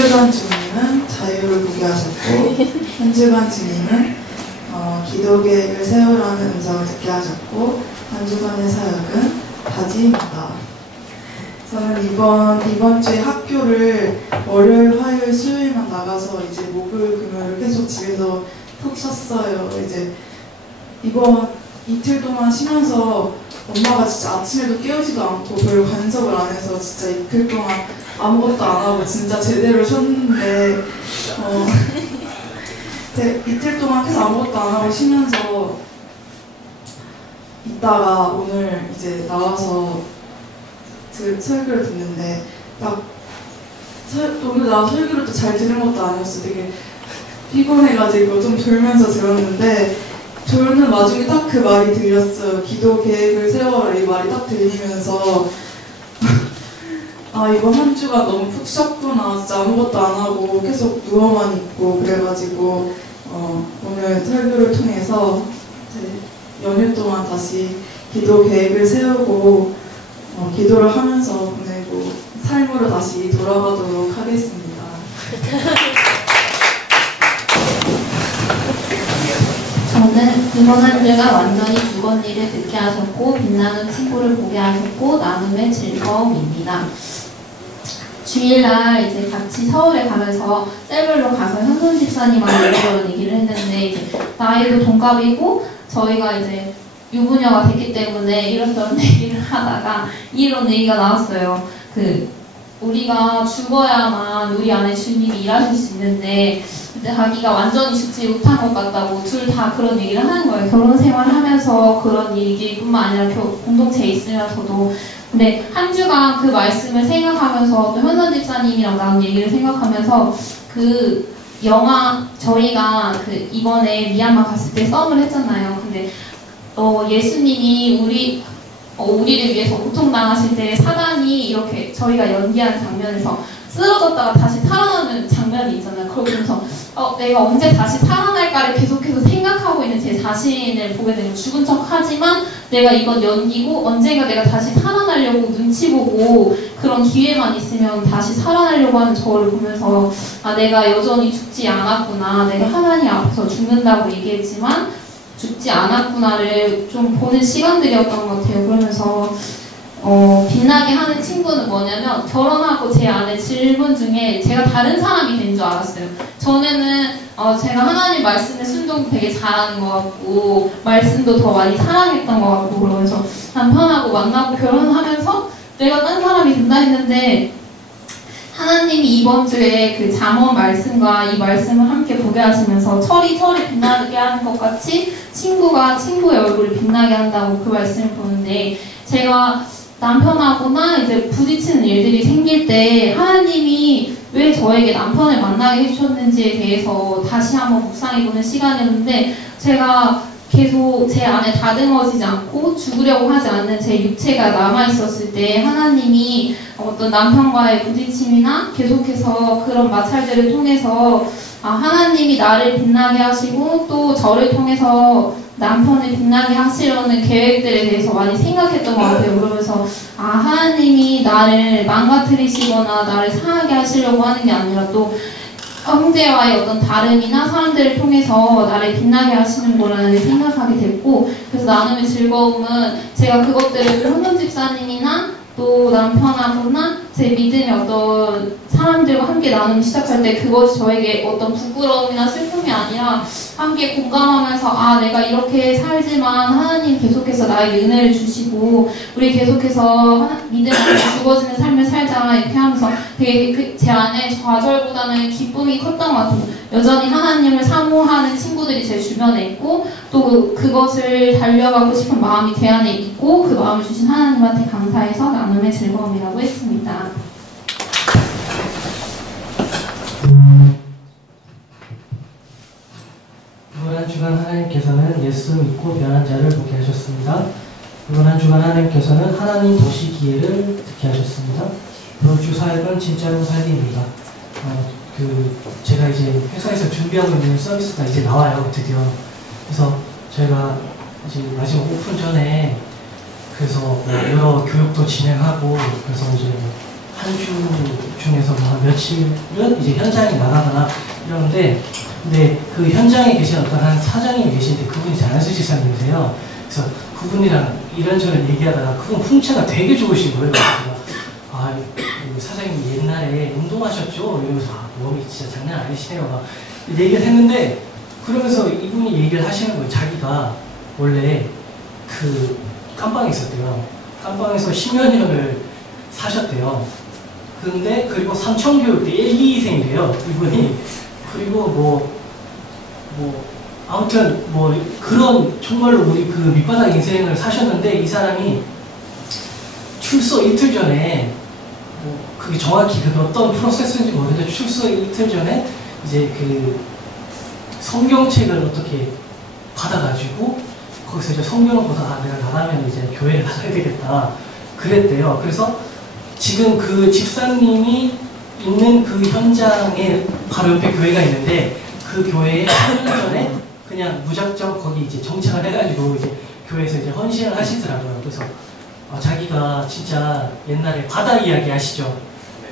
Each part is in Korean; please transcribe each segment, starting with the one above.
주간 주님은 자유를 보게 하셨고 한 주간 주님은 기도 계획을 세우라는 음성을 듣게 하셨고 한 주간의 사역은 다짐입니다. 저는 이번 주에 학교를 월요일, 화요일, 수요일만 나가서 이제 목요일, 금요일 계속 집에서 푹 쉬었어요. 이제 이번 이틀 동안 쉬면서 엄마가 진짜 아침에도 깨우지도 않고 별 간섭을 안 해서 진짜 이틀 동안 아무것도 안 하고 진짜 제대로 쉬었는데 이틀 동안 계속 아무것도 안 하고 쉬면서 있다가 오늘 이제 나와서 설교를 듣는데 딱 오늘 나와서 설교를 또 잘 들은 것도 아니었어. 되게 피곤해가지고 좀 졸면서 들었는데 졸는 와중에 딱 그 말이 들렸어요. 기도 계획을 세워라 이 말이 딱 들리면서 아 이번 한 주가 너무 푹 쉬었구나. 진짜 아무것도 안 하고 계속 누워만 있고 그래가지고 오늘 설교를 통해서 연휴 동안 다시 기도 계획을 세우고 기도를 하면서 보내고 삶으로 다시 돌아가도록 하겠습니다. 저는 이번 한 주가 완전히 주건 일을 듣게 하셨고 빛나는 친구를 보게 하셨고 나눔의 즐거움입니다. 주일날 이제 같이 서울에 가면서 셀별로 가서 현선 집사님하고 이런저런 얘기를 했는데 이제 나이도 동갑이고 저희가 이제 유부녀가 됐기 때문에 이런저런 얘기를 하다가 이런 얘기가 나왔어요. 우리가 죽어야만 우리 안에 주님이 일하실 수 있는데 근데 자기가 완전히 죽지 못한 것 같다고 둘 다 그런 얘기를 하는 거예요. 결혼 생활하면서 그런 얘기뿐만 아니라 공동체에 있으면서도. 근데 한 주간 그 말씀을 생각하면서 또 현선 집사님이랑 나눈 얘기를 생각하면서 그 영화 저희가 이번에 미얀마 갔을 때 썸을 했잖아요. 근데 예수님이 우리를 위해서 고통당하실 때 사단이 이렇게 저희가 연기하는 장면에서 쓰러졌다가 다시 살아나는 장면이 있잖아요. 그러면서 내가 언제 다시 살아날까를 계속해서 생각하고 있는 제 자신을 보게 되면 죽은 척 하지만 내가 이건 연기고 언젠가 내가 다시 살아나려고 눈치 보고 그런 기회만 있으면 다시 살아나려고 하는 저를 보면서 내가 여전히 죽지 않았구나. 내가 하나님 앞에서 죽는다고 얘기했지만 죽지 않았구나를 좀 보는 시간들이었던 것 같아요. 그러면서 빛나게 하는 친구는 뭐냐면 결혼하고 제 안에 질문 중에 제가 다른 사람이 된 줄 알았어요. 전에는 제가 하나님 말씀에 순종 되게 잘하는 것 같고 말씀도 더 많이 사랑했던 것 같고 그러면서 남편하고 만나고 결혼하면서 내가 딴 사람이 된다 했는데 하나님이 이번 주에 그 잠언 말씀과 이 말씀을 함께 보게 하시면서 철이 빛나게 하는 것 같이 친구가 친구의 얼굴을 빛나게 한다고 그 말씀을 보는데 제가 남편하고나 이제 부딪히는 일들이 생길 때 하나님이 왜 저에게 남편을 만나게 해주셨는지에 대해서 다시 한번 묵상해보는 시간이었는데 제가 계속 제 안에 다듬어지지 않고 죽으려고 하지 않는 제 육체가 남아있었을 때 하나님이 어떤 남편과의 부딪힘이나 계속해서 그런 마찰들을 통해서 하나님이 나를 빛나게 하시고 또 저를 통해서 남편을 빛나게 하시려는 계획들에 대해서 많이 생각했던 것 같아요. 그러면서 하나님이 나를 망가뜨리시거나 나를 상하게 하시려고 하는 게 아니라 또 형제와의 어떤 다름이나 사람들을 통해서 나를 빛나게 하시는 거라는 생각하게 됐고 그래서 나눔의 즐거움은 제가 그것들을 현선 집사님이나 또 남편하고나 제 믿음의 어떤 사람들과 함께 나누기 시작할 때 그것이 저에게 어떤 부끄러움이나 슬픔이 아니라 함께 공감하면서 내가 이렇게 살지만 하나님 계속해서 나에게 은혜를 주시고 우리 계속해서 믿음 안에 죽어지는 삶을 살자 이렇게 하면서 되게 제 안에 좌절보다는 기쁨이 컸던 것 같아요. 여전히 하나님을 사모하는 친구들이 제 주변에 있고 또 그것을 달려가고 싶은 마음이 제 안에 있고 그 마음을 주신 하나님한테 감사해서 나눔의 즐거움이라고 했습니다. 이번 한 주간 하나님께서는 예수 믿고 변한 자를 보게 하셨습니다. 이번 한 주간 하나님께서는 하나님 도시 기회를 듣게 하셨습니다. 이번 주 사역은 진짜로 살기입니다. 제가 이제 회사에서 준비하고 있는 서비스가 이제 나와요, 드디어. 그래서 저희가 이제 마지막 오픈 전에 그래서 여러 교육도 진행하고 그래서 이제 한 주 중에서 뭐 며칠은 이제 현장에 나가거나 이러는데, 근데 그 현장에 계신 어떤 한 사장님이 계신데 그분이 장현수 집사님이세요. 그래서 그분이랑 이런저런 얘기하다가 그분 풍채가 되게 좋으신 거예요. 그래서 아, 사장님 옛날에 운동하셨죠? 이러면서 아, 몸이 진짜 장난 아니시네요. 막 얘기를 했는데, 그러면서 이분이 얘기를 하시는 거예요. 자기가 원래 그 깜방에 있었대요. 깜방에서 10여 년을 사셨대요. 근데 그리고 삼청교육 때 1, 2생이래요. 이분이. 그리고 아무튼 그런 정말로 우리 그 밑바닥 인생을 사셨는데, 이 사람이 출소 이틀 전에 그게 정확히 그게 어떤 프로세스인지 모르겠는데, 출소 이틀 전에 이제 그 성경책을 어떻게 받아가지고 거기서 이제 성경을 보다 아, 내가 나가면 이제 교회를 나가야 되겠다 그랬대요. 그래서 지금 그 집사님이 있는 그 현장에 바로 옆에 교회가 있는데, 그 교회에 3년 전에 그냥 무작정 거기 이제 정착을 해가지고 이제 교회에서 이제 헌신을 하시더라고요. 그래서 자기가 진짜 옛날에 바다 이야기 아시죠?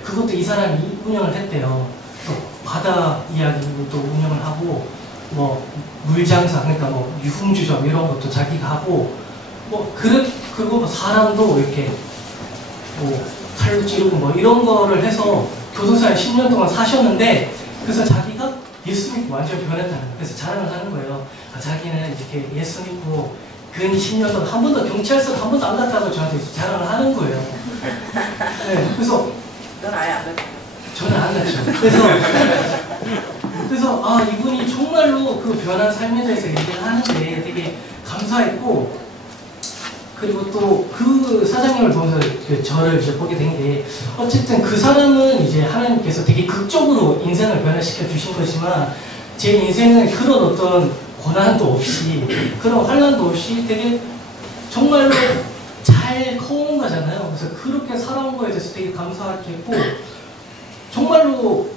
그것도 이 사람이 운영을 했대요. 그래서 바다 이야기도 운영을 하고, 물장사, 그러니까 유흥주점 이런 것도 자기가 하고, 그리고 사람도 이렇게 칼로 찌르고 이런 거를 해서 교도소에 10년 동안 사셨는데, 그래서 자기가 예수 믿고 완전히 변했다는 거예요. 그래서 자랑을 하는 거예요. 자기는 이렇게 예수 믿고 근 10년 동안 한 번도 경찰서 한 번도 안 갔다고 저한테 자랑을 하는 거예요. 네, 그래서 넌 아예 안 갔다. 저는 안 갔죠. 그래서 이분이 정말로 그 변한 삶에 대해서 얘기를 하는데 되게 감사했고, 그리고 또 그 사장님을 보면서 저를 이제 보게 된 게, 어쨌든 그 사람은 이제 하나님께서 되게 극적으로 인생을 변화시켜 주신 거지만, 제 인생은 그런 어떤 고난도 없이, 그런 환난도 없이 되게 정말로 잘 커온 거잖아요. 그래서 그렇게 살아온 거에 대해서 되게 감사하게 했고, 정말로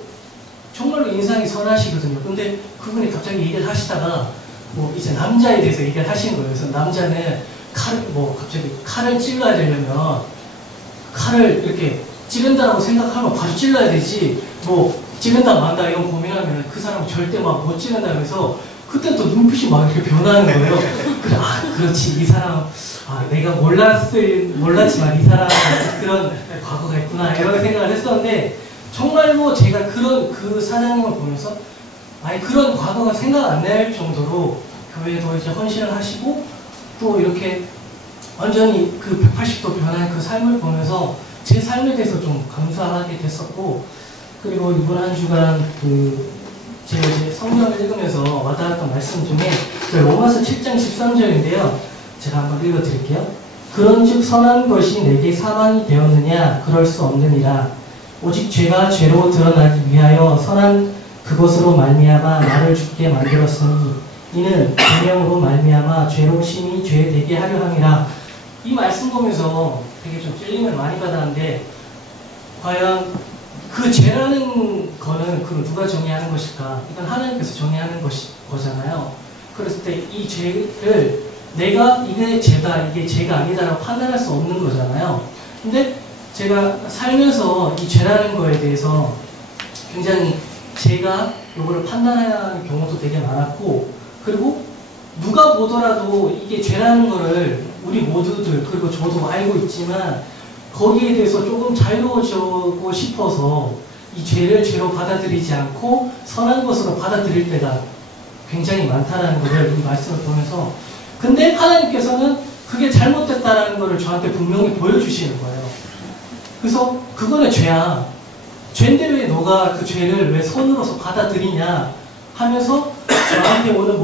인상이 선하시거든요. 근데 그분이 갑자기 얘기를 하시다가 이제 남자에 대해서 얘기를 하시는 거예요. 그래서 남자는 갑자기 칼을 찔러야 되려면 칼을 이렇게 찌른다라고 생각하면 바로 찔러야 되지, 찌른다 만다 이런 고민하면 그 사람은 절대 못 찌른다 그래서 그때 또 눈빛이 막 이렇게 변하는 거예요. 그래, 그렇지, 이 사람, 내가 몰랐지만 이 사람은 그런 과거가 있구나 이런 생각을 했었는데, 정말로 제가 그 사장님을 보면서 그런 과거가 생각 안 날 정도로 교회에도 이제 헌신을 하시고, 또 이렇게 완전히 그 180도 변한 그 삶을 보면서 제 삶에 대해서 좀 감사하게 됐었고, 그리고 이번 한 주간 제가 이제 성경을 읽으면서 와닿았던 말씀 중에 로마서 7장 13절인데요. 제가 한번 읽어드릴게요. 그런즉 선한 것이 내게 사망이 되었느냐? 그럴 수 없느니라. 오직 죄가 죄로 드러나기 위하여 선한 그것으로 말미암아 나를 죽게 만들었으니 이는 계명으로 말미암아 죄로심이 죄되게 하려 함이라. 이 말씀 보면서 되게 좀 찔림을 많이 받았는데, 과연 그 죄라는 거는 그럼 누가 정의하는 것일까? 이건 하나님께서 정의하는 거잖아요. 그랬을 때 이 죄를 내가 이게 죄다, 이게 죄가 아니다라고 판단할 수 없는 거잖아요. 근데 제가 살면서 이 죄라는 거에 대해서 굉장히 제가 이거를 판단해야 하는 경우도 되게 많았고, 그리고 누가 보더라도 이게 죄라는 거를 우리 모두들, 그리고 저도 알고 있지만 거기에 대해서 조금 자유로워지고 싶어서 이 죄를 죄로 받아들이지 않고 선한 것으로 받아들일 때가 굉장히 많다는 것을 이 말씀을 보면서, 근데 하나님께서는 그게 잘못됐다는 것을 저한테 분명히 보여주시는 거예요. 그래서 그거는 죄야. 죄인데 왜 너가 그 죄를 왜 선으로서 받아들이냐 하면서 저한테 오는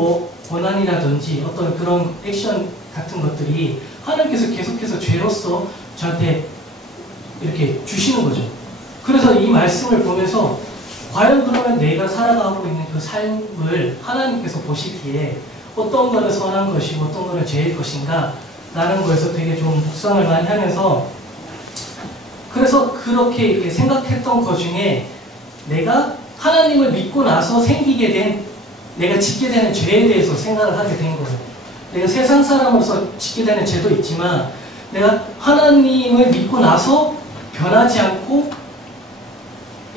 고난이라든지 어떤 그런 액션 같은 것들이 하나님께서 계속해서 죄로서 저한테 이렇게 주시는 거죠. 그래서 이 말씀을 보면서 과연 그러면 내가 살아가고 있는 그 삶을 하나님께서 보시기에 어떤 거는 선한 것이고 어떤 거는 죄일 것인가 라는 거에서 되게 좀 묵상을 많이 하면서, 그래서 그렇게 이렇게 생각했던 것 중에 내가 하나님을 믿고 나서 생기게 된, 내가 짓게 되는 죄에 대해서 생각을 하게 된 거예요. 내가 세상 사람으로서 짓게 되는 죄도 있지만 내가 하나님을 믿고 나서 변하지 않고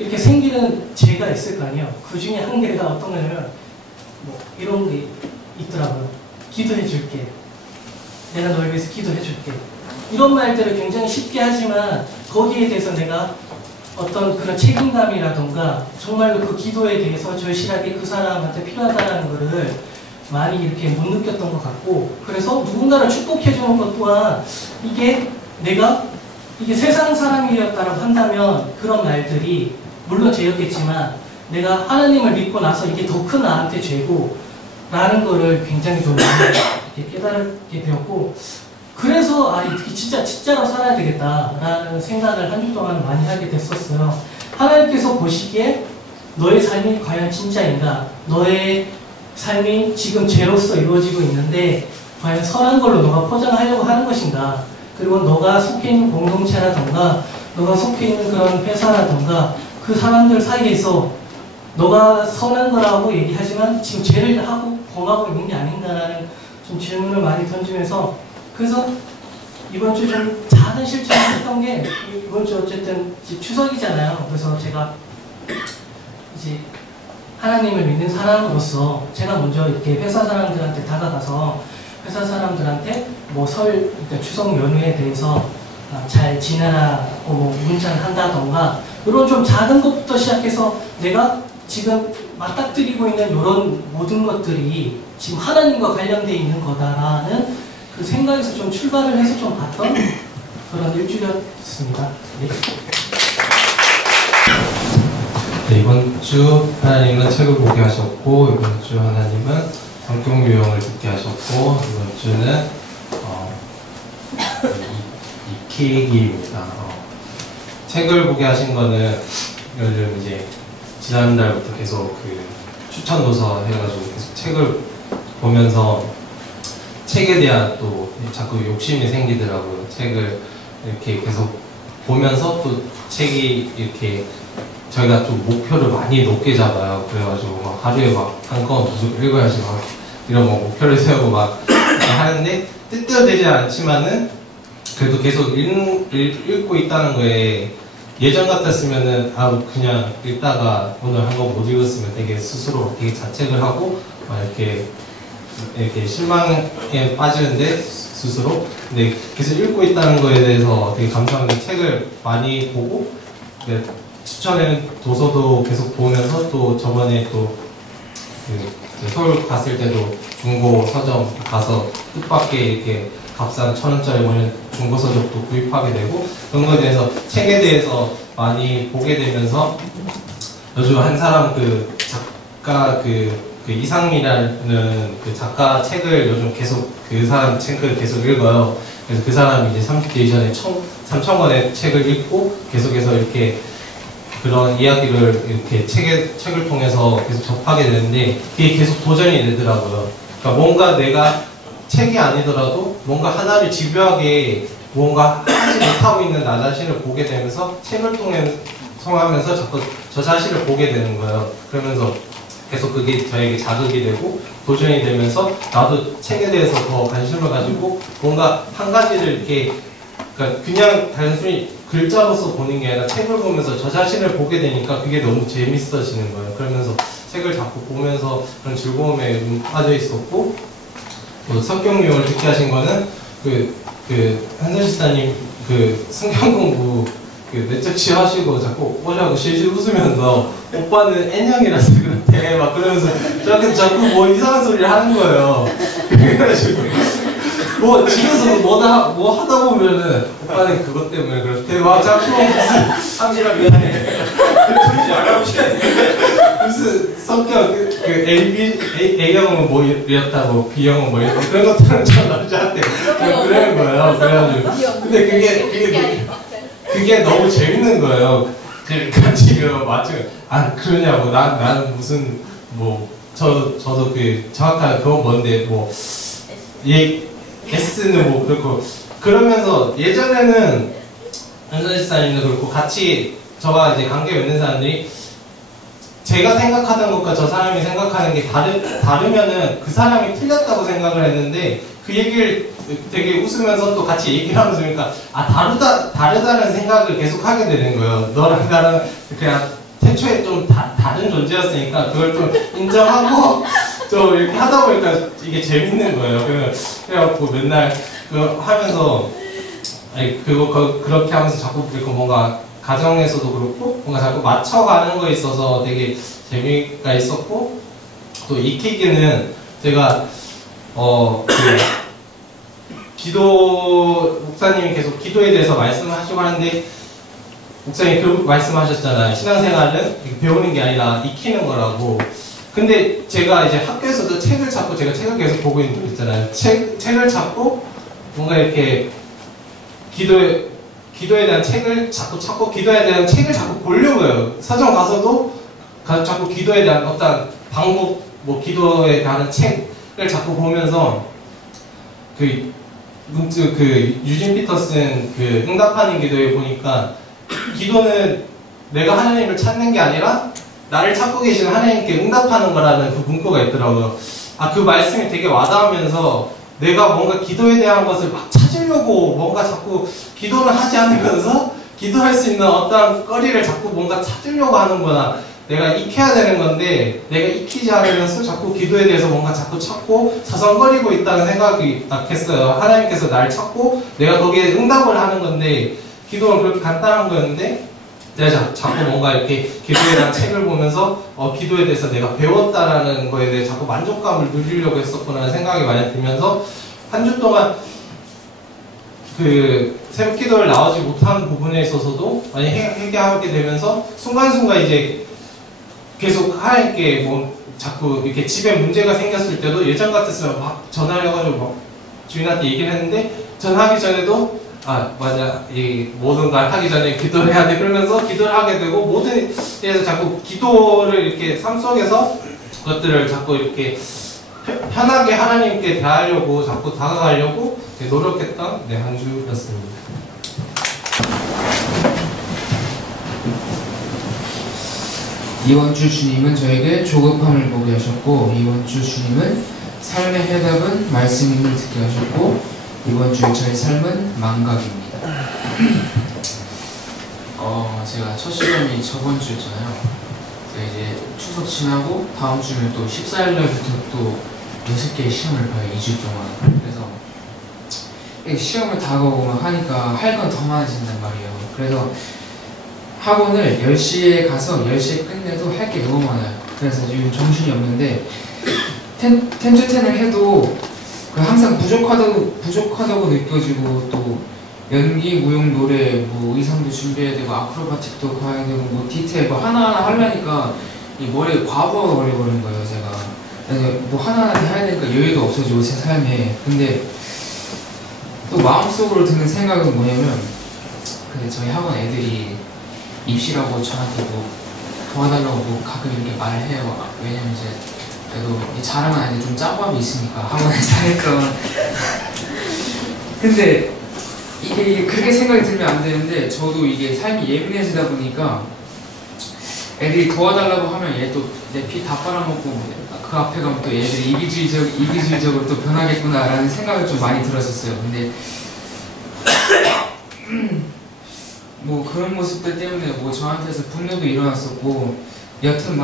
이렇게 생기는 죄가 있을 거 아니에요. 그 중에 한 개가 어떤 거냐면 뭐 이런 게 있더라고요. 기도해 줄게. 내가 너를 위해서 기도해 줄게. 이런 말들을 굉장히 쉽게 하지만 거기에 대해서 내가 어떤 그런 책임감이라던가 정말로 그 기도에 대해서 절실하게 그 사람한테 필요하다는 거를 많이 이렇게 못 느꼈던 것 같고, 그래서 누군가를 축복해 주는 것 또한 이게 내가 이게 세상 사람이었다라고 한다면 그런 말들이 물론 죄였겠지만 내가 하나님을 믿고 나서 이게 더 큰 나한테 죄고 라는 거를 굉장히 좀 많이 이렇게 깨달게 되었고, 그래서 아 이게 진짜로 살아야 되겠다라는 생각을 한 주 동안 많이 하게 됐었어요. 하나님께서 보시기에 너의 삶이 과연 진짜인가? 너의 삶이 지금 죄로서 이루어지고 있는데 과연 선한 걸로 너가 포장하려고 하는 것인가? 그리고 너가 속해 있는 공동체라던가 너가 속해 있는 그런 회사라던가 그 사람들 사이에서 너가 선한 거라고 얘기하지만 지금 죄를 하고 범하고 있는 게 아닌가라는 좀 질문을 많이 던지면서, 그래서 이번 주 좀 작은 실천을 했던 게, 이번 주 어쨌든 추석이잖아요. 그래서 제가 이제 하나님을 믿는 사람으로서 제가 먼저 이렇게 회사 사람들한테 다가가서 회사 사람들한테 뭐 그러니까 추석 연휴에 대해서 잘 지내라고 뭐 문자를 한다던가 이런 좀 작은 것부터 시작해서 내가 지금 맞닥뜨리고 있는 이런 모든 것들이 지금 하나님과 관련되어 있는 거다라는 그 생각에서 좀 출발을 해서 좀 봤던 그런 일주일이었습니다. 네. 네, 이번 주 하나님은 책을 보게 하셨고, 이번 주 하나님은 성경 유형을 듣게 하셨고, 이번 주는 이 계기입니다. 책을 보게 하신 거는 요즘 이제 지난달부터 계속 그 추천 도서 해가지고 계속 책을 보면서 책에 대한 또 자꾸 욕심이 생기더라고요. 책을 이렇게 계속 보면서 또 책이 이렇게 저희가 좀 목표를 많이 높게 잡아요. 그래가지고 막 하루에 막 한 권 무조건 읽어야지 막 이런 거 목표를 세우고 막 하는데 뜻대로 않지만은 그래도 계속 읽고 있다는 거에, 예전 같았으면은 그냥 읽다가 오늘 한 권 못 읽었으면 되게 스스로 되게 자책을 하고 막 이렇게 실망에 빠지는데 스스로, 근데 계속 읽고 있다는 거에 대해서 되게 감사한 게, 책을 많이 보고 추천해 도서도 계속 보면서, 또 저번에 또 서울 갔을 때도 중고 서점 가서 뜻밖의 이렇게 값싼 1,000원짜리 보는 중고 서적도 구입하게 되고, 그런 거에 대해서 책에 대해서 많이 보게 되면서 요즘 한 사람 그 작가 그 이상미라는 그 작가 책을 요즘 계속 그 사람 책을 계속 읽어요. 그래서 그 사람이 이제 30대 이전에 3,000권의 책을 읽고 계속해서 이렇게 그런 이야기를 이렇게 책을 통해서 계속 접하게 되는데, 그게 계속 도전이 되더라고요. 그러니까 뭔가 내가 책이 아니더라도 뭔가 하나를 집요하게 뭔가 하지 못하고 있는 나 자신을 보게 되면서 책을 통하면서 자꾸 저 자신을 보게 되는 거예요. 그러면서 계속 그게 저에게 자극이 되고 도전이 되면서 나도 책에 대해서 더 관심을 가지고 뭔가 한 가지를 이렇게, 그러니까 그냥 단순히 글자로서 보는 게 아니라 책을 보면서 저 자신을 보게 되니까 그게 너무 재밌어지는 거예요. 그러면서 책을 자꾸 보면서 그런 즐거움에 빠져 있었고, 또 성경 유형을 듣게 하신 거는 한선 집사님 성경 공부 내적 취하시고 자꾸 오자고 실실 웃으면서 오빠는 N형이라서 그렇대 막 그러면서 저한테 자꾸 뭐 이상한 소리를 하는 거예요. 그래가지고 뭐 집에서 뭐 하다 보면은 오빠는 그것 때문에 그렇대 막 자꾸 무슨 상실아 미안해. 그러지 말라고 시간에. 무슨 성격 A형은 뭐 이렇다고 B형은 뭐 이렇다고 그런 것들은 저 남자한테 그러는 거예요. 그래가지고 근데 그게 너무 재밌는 거예요. 그러니까 지금 마치 그러냐고 나는 무슨 뭐 저도 그 정확한 그건 뭔데 뭐 S는 뭐 그렇고 그러면서 예전에는 한선 집사님도 그렇고 같이 저와 이제 관계 맺는 사람들이 제가 생각하던 것과 저 사람이 생각하는 게 다르면은 그 사람이 틀렸다고 생각을 했는데 그 얘기를 되게 웃으면서 또 같이 얘기를 하면서 그러니까 다르다는 생각을 계속 하게 되는 거예요. 너랑 나랑 그냥 태초에 좀 다른 존재였으니까 그걸 좀 인정하고 좀 이렇게 하다 보니까 이게 재밌는 거예요. 그래갖고 맨날 그 하면서 그렇게 하면서 자꾸 그리고 뭔가 가정에서도 그렇고 뭔가 자꾸 맞춰가는 거에 있어서 되게 재미가 있었고 또 이키기는 제가 기도 목사님이 계속 기도에 대해서 말씀하시고 하는데 목사님 그 말씀하셨잖아요. 신앙생활은 배우는 게 아니라 익히는 거라고. 근데 제가 이제 학교에서도 책을 찾고 제가 책을 계속 보고 있는 거 있잖아요. 책을 찾고 뭔가 이렇게 기도에 대한 책을 자꾸 찾고 기도에 대한 책을 자꾸 보려고 해요. 서점 가서도 자꾸 기도에 대한 어떤 방법, 뭐 기도에 관한 책을 자꾸 보면서 문득 유진 피터슨 응답하는 기도에 보니까 기도는 내가 하나님을 찾는 게 아니라 나를 찾고 계시는 하나님께 응답하는 거라는 그 문구가 있더라고요. 그 말씀이 되게 와닿으면서 내가 뭔가 기도에 대한 것을 막 찾으려고 뭔가 자꾸 기도는 하지 않으면서 기도할 수 있는 어떤 거리를 자꾸 뭔가 찾으려고 하는구나. 내가 익혀야 되는 건데 내가 익히지 않으면서 자꾸 기도에 대해서 뭔가 자꾸 찾고 서성거리고 있다는 생각이 딱 했어요. 하나님께서 나를 찾고 내가 거기에 응답을 하는 건데 기도는 그렇게 간단한 거였는데 내가 자꾸 뭔가 이렇게 기도에 대한 책을 보면서 기도에 대해서 내가 배웠다라는 거에 대해 자꾸 만족감을 누리려고 했었구나 생각이 많이 들면서 한 주 동안 새벽 기도를 나오지 못한 부분에 있어서도 많이 회개하게 되면서 순간순간 이제 계속 하나님께 자꾸 이렇게 집에 문제가 생겼을 때도 예전 같았으면 막 전화를 해가지고 막 주인한테 얘기를 했는데 전화하기 전에도 맞아. 이 모든 걸 하기 전에 기도를 해야 돼. 그러면서 기도를 하게 되고 모든 데서 자꾸 기도를 이렇게 삶 속에서 그것들을 자꾸 이렇게 편하게 하나님께 대하려고 자꾸 다가가려고 노력했던 한 주였습니다. 이번 주 주님은 저에게 조급함을 보게 하셨고 이번 주 주님은 삶의 해답은 말씀임을 듣게 하셨고 이번 주에 저의 삶은 망각입니다. 제가 첫 시험이 저번 주였잖아요. 제가 이제 추석 지나고 다음 주면 또 14일날부터 또 6개의 시험을 봐요. 2주 동안. 그래서 시험을 다가오고 막 하니까 할 건 더 많아진단 말이에요. 그래서 학원을 10시에 가서 10시에 끝내도 할 게 너무 많아요. 그래서 지금 정신이 없는데 10-10을 해도 항상 부족하다고 느껴지고 또 연기, 무용, 노래, 뭐 의상도 준비해야 되고 아크로바틱도 가야 되고 뭐 디테일 뭐 하나하나 하려니까 이 머리에 과부하가 걸려버린 거예요 제가. 그래서 뭐 하나하나 해야 되니까 여유도 없어지고 제 삶에. 근데 또 마음속으로 드는 생각은 뭐냐면 저희 학원 애들이 입시라고 저한테 뭐 도와달라고 뭐 가끔 이렇게 말을 해요. 왜냐면 이제 그래도 자랑은 아닌데 좀 짬밥이 있으니까 학원에서 하니까. 근데 이게 그렇게 생각이 들면 안 되는데 저도 이게 삶이 예민해지다 보니까 애들이 도와달라고 하면 얘 또 내 피 다 빨아먹고 그 앞에 가면 또 애들이 이기주의적으로 또 변하겠구나라는 생각을 좀 많이 들었었어요. 근데 뭐 그런 모습들 때문에 뭐 저한테서 분노도 일어났었고 옅은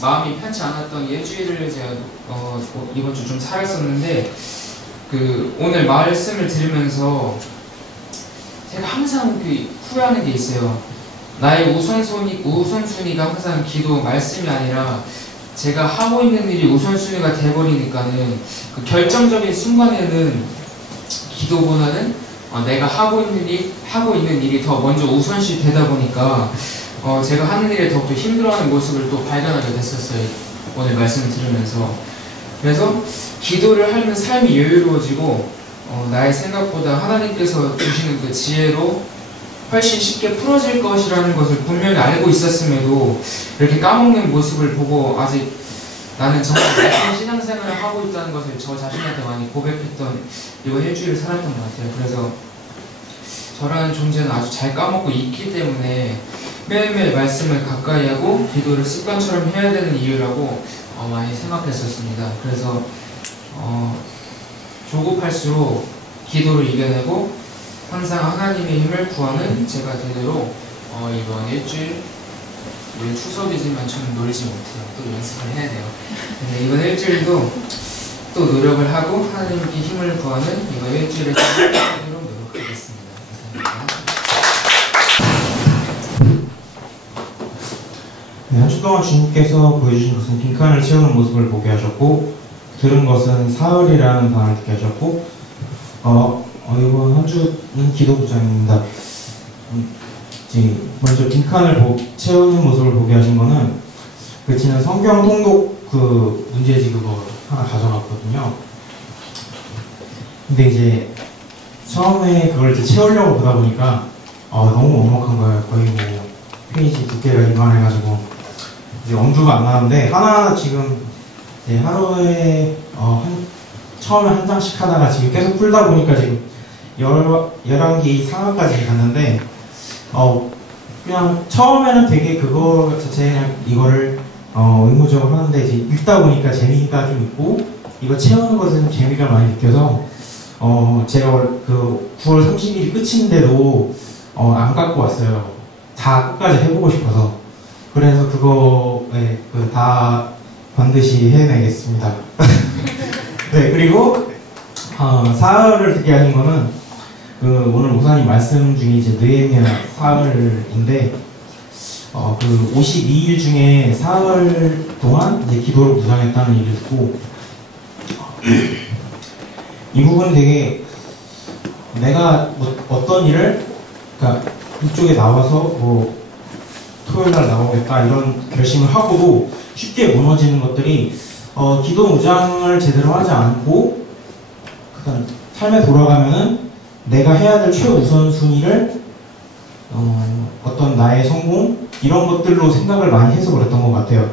마음이 편치 않았던 일주일을 제가 이번 주 좀 살았었는데 오늘 말씀을 들으면서 제가 항상 후회하는 게 있어요. 나의 우선순위가 항상 기도 말씀이 아니라 제가 하고 있는 일이 우선순위가 돼버리니까는 결정적인 순간에는 기도보다는 내가 하고 있는 일이 더 먼저 우선시 되다 보니까 제가 하는 일에 더욱더 힘들어하는 모습을 또 발견하게 됐었어요. 오늘 말씀을 들으면서. 그래서 기도를 하면 삶이 여유로워지고 나의 생각보다 하나님께서 주시는 그 지혜로 훨씬 쉽게 풀어질 것이라는 것을 분명히 알고 있었음에도 이렇게 까먹는 모습을 보고 아직 나는 정말 나쁜 신앙생활을 하고 있다는 것을 저 자신한테 많이 고백했던 이번 일주일을 살았던 것 같아요. 그래서 저라는 존재는 아주 잘 까먹고 있기 때문에 매일매일 말씀을 가까이 하고 기도를 습관처럼 해야 되는 이유라고 많이 생각했었습니다. 그래서 조급할수록 기도를 이겨내고 항상 하나님의 힘을 구하는 제가 되도록 이번 일주일 내일 추석이지만 저는 놀지 못해요. 또 연습을 해야 돼요. 근데 이번 일주일도 또 노력을 하고 하나님께 힘을 구하는 이번 일주일에 하도록 노력하겠습니다. 감사합니다. 네, 한 주 동안 주님께서 보여주신 것은 빈칸을 채우는 모습을 보게 하셨고, 들은 것은 사흘이라는 단어를 듣게 하셨고, 이번 한 주는 기도부장입니다. 이제 먼저 빈칸을 채우는 모습을 보게 하신 거는 그 지난 성경 통독 그 문제지 그거 하나 가져갔거든요. 근데 이제 처음에 그걸 이제 채우려고 보다 보니까 너무 먹먹한 거예요. 거의 뭐 페이지 두께가 이만해가지고 이제 엄두가 안 나는데 하나 지금 이제 하루에 처음에 한 장씩 하다가 지금 계속 풀다 보니까 지금 11개 상하까지 갔는데 그냥 처음에는 되게 그거 자체 그냥 이거를 의무적으로 하는데 이제 읽다 보니까 재미가 좀 있고 이거 채우는 것에 좀 재미가 많이 느껴서 제가 그 9월 30일이 끝인데도 안 갖고 왔어요. 다 끝까지 해보고 싶어서. 그래서 그거에 다 반드시 해내겠습니다. 네, 그리고 사흘을 듣게 하신 거는 오늘 목사님 말씀 중에 이제 느헤미야 사흘인데 그 52일 중에 사흘 동안 이제 기도를 무장했다는 얘기를 듣고 이 부분은 되게 내가 어떤 일을 그러니까 이쪽에 나와서 뭐 토요일 날 나오겠다 이런 결심을 하고도 쉽게 무너지는 것들이 기도 무장을 제대로 하지 않고 그다음 삶에 돌아가면은 내가 해야 될 최우선순위를 어떤 나의 성공 이런 것들로 생각을 많이 해서 그랬던 것 같아요.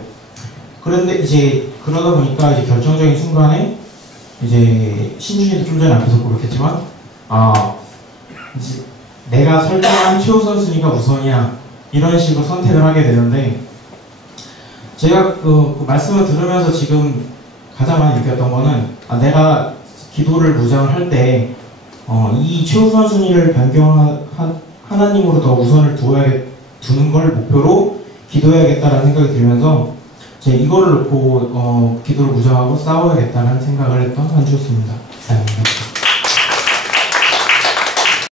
그런데 이제 그러다 보니까 이제 결정적인 순간에 이제 신준이도 좀 전에 앞에서 그렇겠지만 이제 내가 설정한 최우선순위가 우선이야 이런 식으로 선택을 하게 되는데 제가 그 말씀을 들으면서 지금 가장 많이 느꼈던 거는 내가 기도를 무장을 할 때 이 최우선순위를 하나님으로 더 우선을 두는 걸 목표로 기도해야겠다라는 생각이 들면서 이거를 놓고 기도를 무장하고 싸워야겠다는 생각을 했던 한 주였습니다. 감사합니다.